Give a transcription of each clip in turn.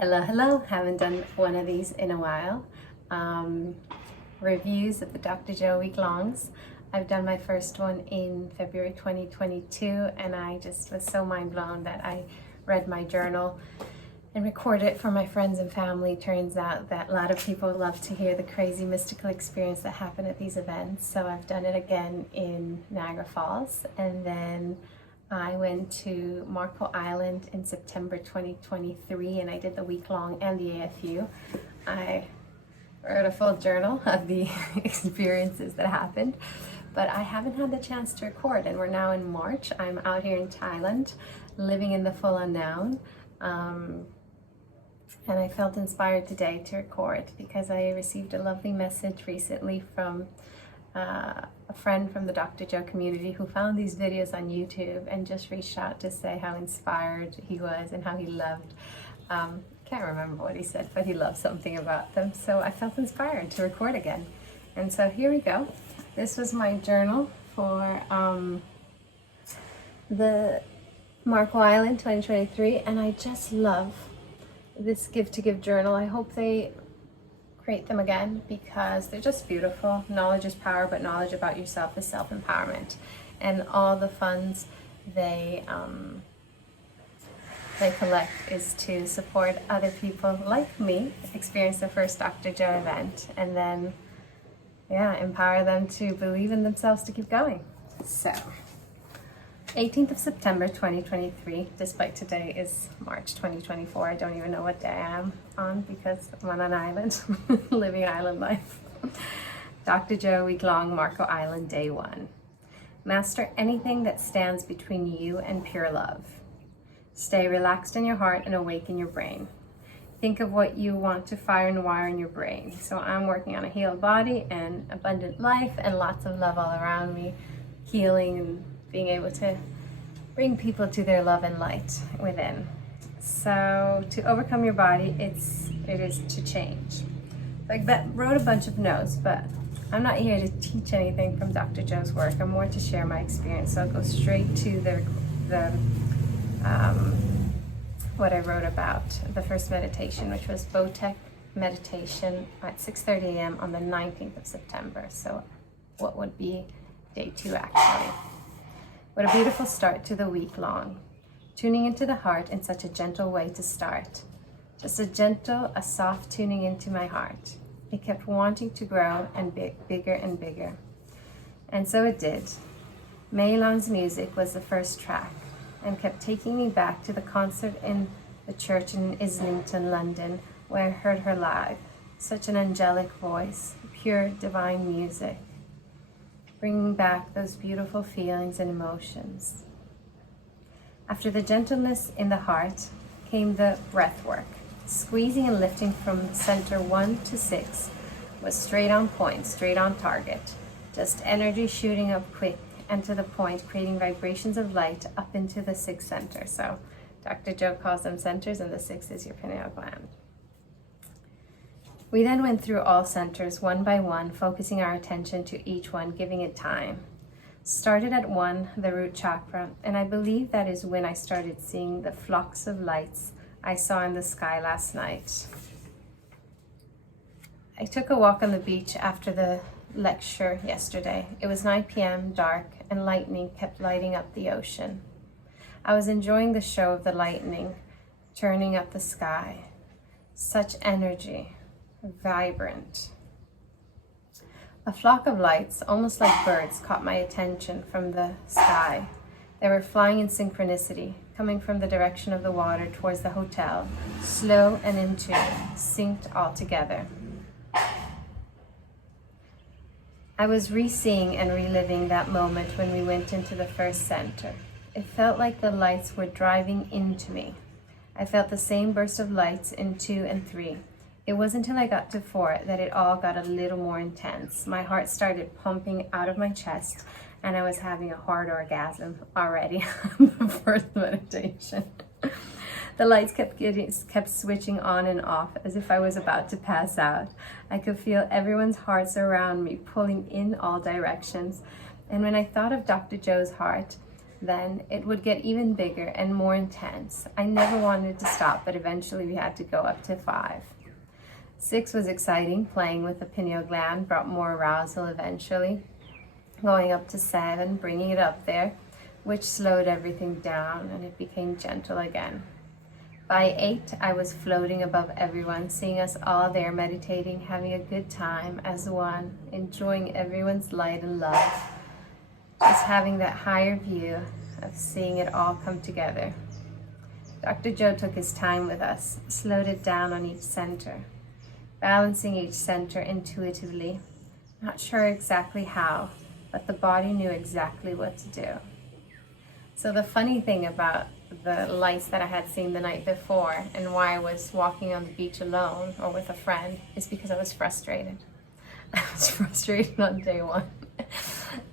Hello, haven't done one of these in a while. Reviews of the Dr. Joe week-longs. I've done my first one in February 2022 and I just was so mind blown that I read my journal and recorded it for my friends and family. Turns out that a lot of people love to hear the crazy mystical experience that happen at these events. So I've done it again in Niagara Falls, and then I went to Marco Island in September 2023 and I did the week-long and the AFU. I wrote a full journal of the experiences that happened, but I haven't had the chance to record, and we're now in March. I'm out here in Thailand, living in the full unknown, and I felt inspired today to record because I received a lovely message recently from a friend from the Dr. Joe community who found these videos on YouTube and just reached out to say how inspired he was and how he loved, can't remember what he said, but he loved something about them. So I felt inspired to record again. And so here we go. This was my journal for the Marco Island 2023, and I just love this Give to Give journal. I hope they create them again because they're just beautiful. Knowledge is power, but knowledge about yourself is self-empowerment. And all the funds they collect is to support other people like me experience the first Dr. Joe event, and then empower them to believe in themselves to keep going. So 18th of September 2023, despite today is March 2024. I don't even know what day I am on because I'm on an island, living island life. Dr. Joe week-long, Marco Island, day 1. Master anything that stands between you and pure love. Stay relaxed in your heart and awake in your brain. Think of what you want to fire and wire in your brain. So I'm working on a healed body and abundant life and lots of love all around me, healing and being able to bring people to their love and light within. So to overcome your body, it is to change. Like that, wrote a bunch of notes, but I'm not here to teach anything from Dr. Joe's work. I'm more to share my experience. So I'll go straight to what I wrote about the first meditation, which was Botech meditation at 6:30 a.m. on the 19th of September. So what would be day 2 actually. What a beautiful start to the week long. Tuning into the heart in such a gentle way to start. Just a soft tuning into my heart. It kept wanting to grow and bigger and bigger. And so it did. Meilon's music was the first track and kept taking me back to the concert in the church in Islington, London, where I heard her live. Such an angelic voice, pure divine music, bringing back those beautiful feelings and emotions. After the gentleness in the heart came the breath work. Squeezing and lifting from center 1 to 6 was straight on point, straight on target. Just energy shooting up quick and to the point, creating vibrations of light up into the 6th center. So Dr. Joe calls them centers, and the 6th is your pineal gland. We then went through all centers one by one, focusing our attention to each one, giving it time. Started at 1, the root chakra, and I believe that is when I started seeing the flocks of lights I saw in the sky last night. I took a walk on the beach after the lecture yesterday. It was 9 p.m., dark, and lightning kept lighting up the ocean. I was enjoying the show of the lightning turning up the sky. Such energy. Vibrant. A flock of lights, almost like birds, caught my attention from the sky. They were flying in synchronicity, coming from the direction of the water towards the hotel, slow and in tune, synced all together. I was re-seeing and reliving that moment when we went into the first center. It felt like the lights were driving into me. I felt the same burst of lights in 2 and 3. It wasn't until I got to 4 that it all got a little more intense. My heart started pumping out of my chest, and I was having a hard orgasm already on the first meditation. The lights kept switching on and off as if I was about to pass out. I could feel everyone's hearts around me pulling in all directions. And when I thought of Dr. Joe's heart, Then it would get even bigger and more intense. I never wanted to stop, but eventually we had to go up to 5. 6 was exciting. Playing with the pineal gland brought more arousal eventually. Going up to 7, bringing it up there, which slowed everything down and it became gentle again. By 8, I was floating above everyone, seeing us all there meditating, having a good time as one, enjoying everyone's light and love. Just having that higher view of seeing it all come together. Dr. Joe took his time with us, slowed it down on each center, balancing each center intuitively. Not sure exactly how, but the body knew exactly what to do. So the funny thing about the lights that I had seen the night before and why I was walking on the beach alone or with a friend is because I was frustrated. I was frustrated on day 1.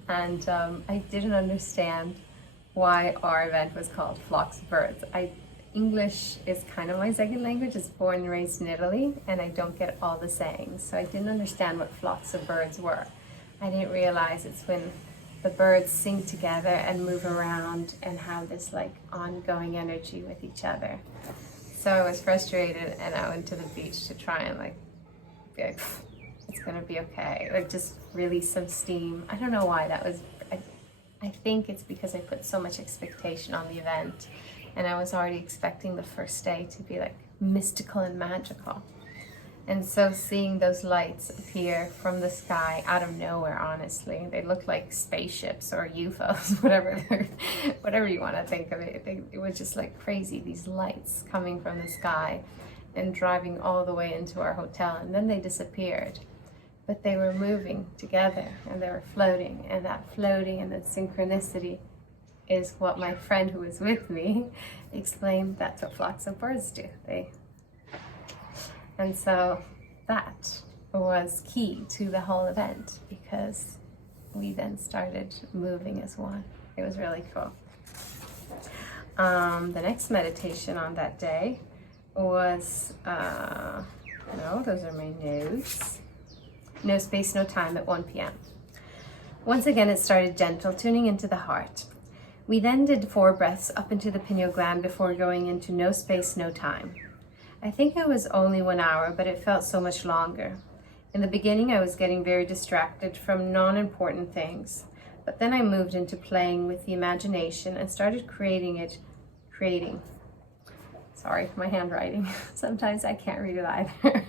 And I didn't understand why our event was called Flocks of Birds. English is kind of my second language. It's born and raised in Italy, and I don't get all the sayings. So I didn't understand what flocks of birds were. I didn't realize it's when the birds sing together and move around and have this like ongoing energy with each other. So I was frustrated and I went to the beach to try and be like, it's gonna be okay, or just release some steam. I don't know why that was. I think it's because I put so much expectation on the event, and I was already expecting the first day to be like mystical and magical. And so seeing those lights appear from the sky out of nowhere, honestly, they looked like spaceships or UFOs, whatever you want to think of it. It was just like crazy, these lights coming from the sky and driving all the way into our hotel, and then they disappeared. But they were moving together and they were floating, and that floating and that synchronicity is what my friend who was with me explained. That's what flocks of birds do. And so that was key to the whole event, because we then started moving as one. It was really cool. The next meditation on that day was, no, those are my notes. No space, no time at 1 p.m. Once again, it started gentle, tuning into the heart. We then did 4 breaths up into the pineal gland before going into no space, no time. I think it was only 1 hour, but it felt so much longer. In the beginning, I was getting very distracted from non-important things, but then I moved into playing with the imagination and started creating. Sorry, my handwriting. Sometimes I can't read it either.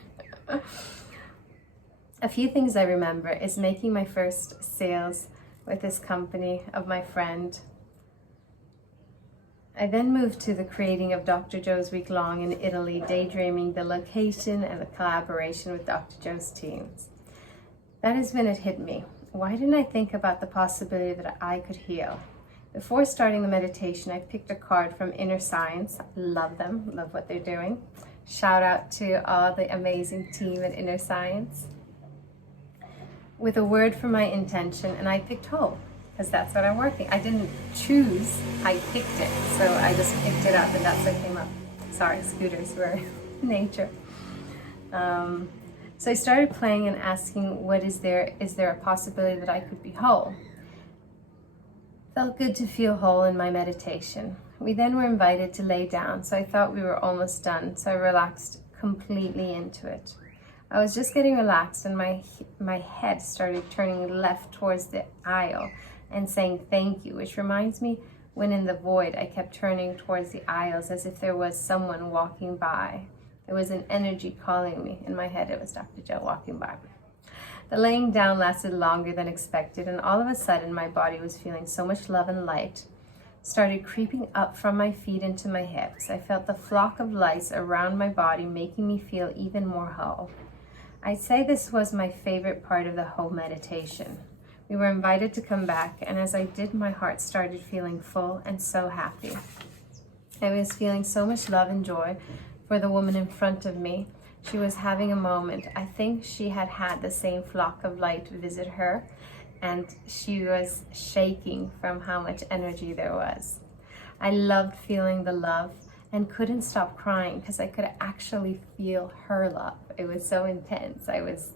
A few things I remember is making my first sales with this company of my friend. I then moved to the creating of Dr. Joe's week long in Italy, daydreaming the location and the collaboration with Dr. Joe's teams. That is when it hit me. Why didn't I think about the possibility that I could heal? Before starting the meditation, I picked a card from Inner Science. Love them, love what they're doing. Shout out to all the amazing team at Inner Science. With a word for my intention, and I picked whole, because that's what I'm working. I didn't choose, I picked it. So I just picked it up and that's what came up. Sorry, scooters were nature. So I started playing and asking, is there a possibility that I could be whole? Felt good to feel whole in my meditation. We then were invited to lay down, so I thought we were almost done, so I relaxed completely into it. I was just getting relaxed and my head started turning left towards the aisle and saying thank you, which reminds me when in the void I kept turning towards the aisles as if there was someone walking by. There was an energy calling me. In my head it was Dr. Joe walking by. The laying down lasted longer than expected, and all of a sudden my body was feeling so much love and light. Started creeping up from my feet into my hips. I felt the flock of lights around my body making me feel even more whole. I'd say this was my favorite part of the whole meditation. We were invited to come back, and as I did, my heart started feeling full and so happy. I was feeling so much love and joy for the woman in front of me. She was having a moment. I think she had had the same flock of light visit her, and she was shaking from how much energy there was. I loved feeling the love and couldn't stop crying because I could actually feel her love. It was so intense. I was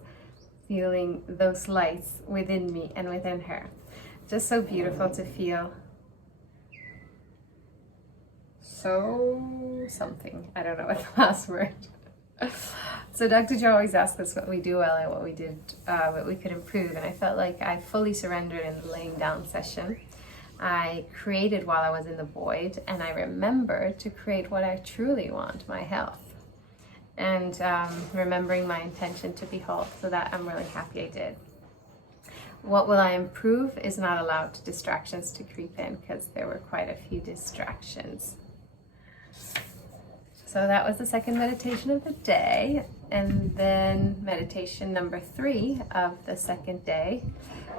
feeling those lights within me and within her. Just so beautiful to feel so something. I don't know what the last word. So Dr. Joe always asked us what we do well and what we did, what we could improve. And I felt like I fully surrendered in the laying down session. I created while I was in the void, and I remembered to create what I truly want, my health. And remembering my intention to be whole, so that I'm really happy I did. What will I improve is not allowed distractions to creep in, because there were quite a few distractions. So that was the second meditation of the day. And then meditation number 3 of the second day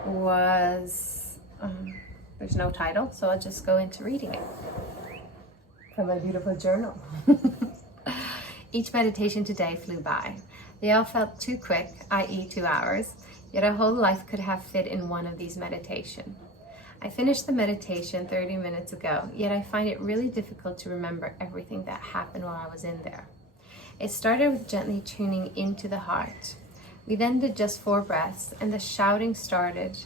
was, there's no title, so I'll just go into reading it from my beautiful journal. Each meditation today flew by. They all felt too quick, i.e. 2 hours, yet a whole life could have fit in one of these meditations. I finished the meditation 30 minutes ago, yet I find it really difficult to remember everything that happened while I was in there. It started with gently tuning into the heart. We then did just 4 breaths, and the shouting started.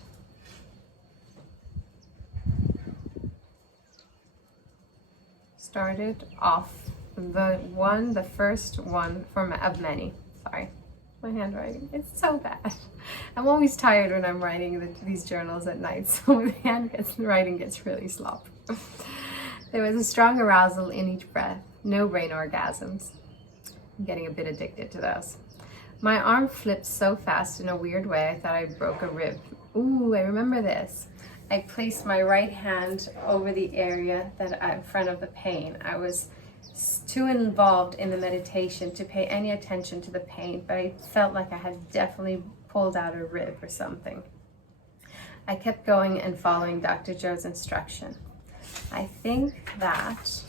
Off the first one of many. Sorry, my handwriting, it's so bad. I'm always tired when I'm writing these journals at night, so my handwriting gets really sloppy. There was a strong arousal in each breath, no brain orgasms. I'm getting a bit addicted to those. My arm flipped so fast in a weird way I thought I broke a rib. Ooh, I remember this. I placed my right hand over the area in front of the pain. I was too involved in the meditation to pay any attention to the pain, but I felt like I had definitely pulled out a rib or something. I kept going and following Dr. Joe's instruction. I think that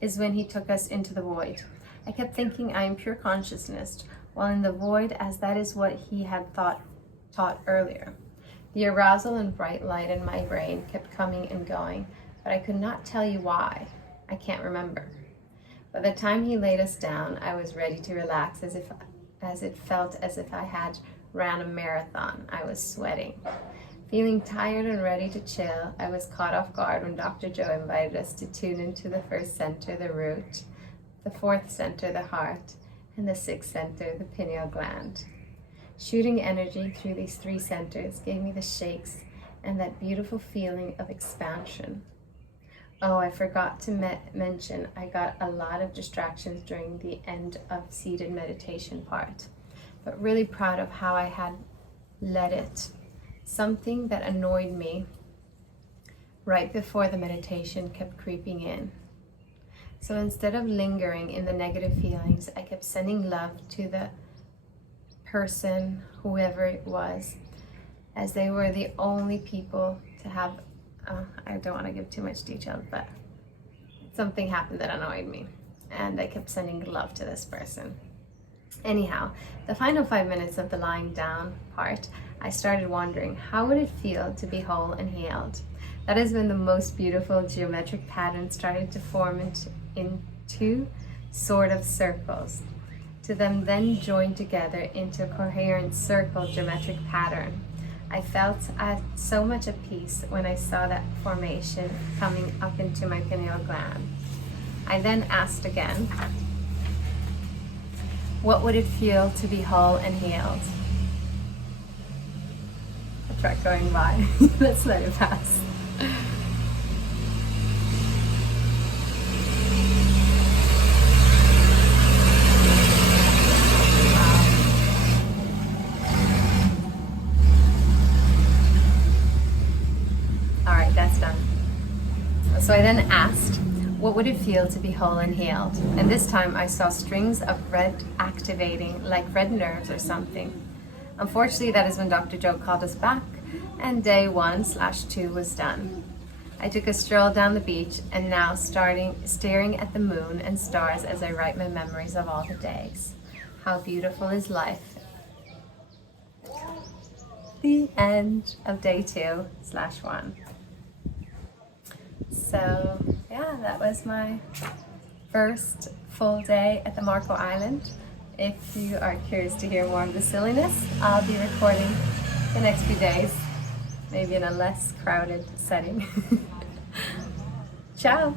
is when he took us into the void. I kept thinking I am pure consciousness, while in the void, as that is what he had taught earlier. The arousal and bright light in my brain kept coming and going, but I could not tell you why. I can't remember. By the time he laid us down, I was ready to relax, as it felt as if I had ran a marathon. I was sweating. Feeling tired and ready to chill, I was caught off guard when Dr. Joe invited us to tune into the first center, the root, the 4th center, the heart, and the 6th center, the pineal gland. Shooting energy through these 3 centers gave me the shakes and that beautiful feeling of expansion. Oh, I forgot to mention I got a lot of distractions during the end of seated meditation part, but really proud of how I had led it. Something that annoyed me right before the meditation kept creeping in. So instead of lingering in the negative feelings, I kept sending love to the person, whoever it was, as they were the only people to have, I don't want to give too much detail, but something happened that annoyed me, and I kept sending love to this person. Anyhow, the final 5 minutes of the lying down part, I started wondering, how would it feel to be whole and healed? That is when the most beautiful geometric pattern started to form into sort of circles, to them then join together into a coherent circle geometric pattern. I felt so much at peace when I saw that formation coming up into my pineal gland. I then asked again, what would it feel to be whole and healed? A truck going by. Let's let it pass. Alright, that's done. So I then asked, what would it feel to be whole and healed? And this time I saw strings of red activating, like red nerves or something. Unfortunately, that is when Dr. Joe called us back, and day 1/2 was done. I took a stroll down the beach, and now staring at the moon and stars as I write my memories of all the days. How beautiful is life. The end of day 2/1. So yeah, that was my first full day at the Marco Island. If you are curious to hear more of the silliness, I'll be recording the next few days, maybe in a less crowded setting. Ciao!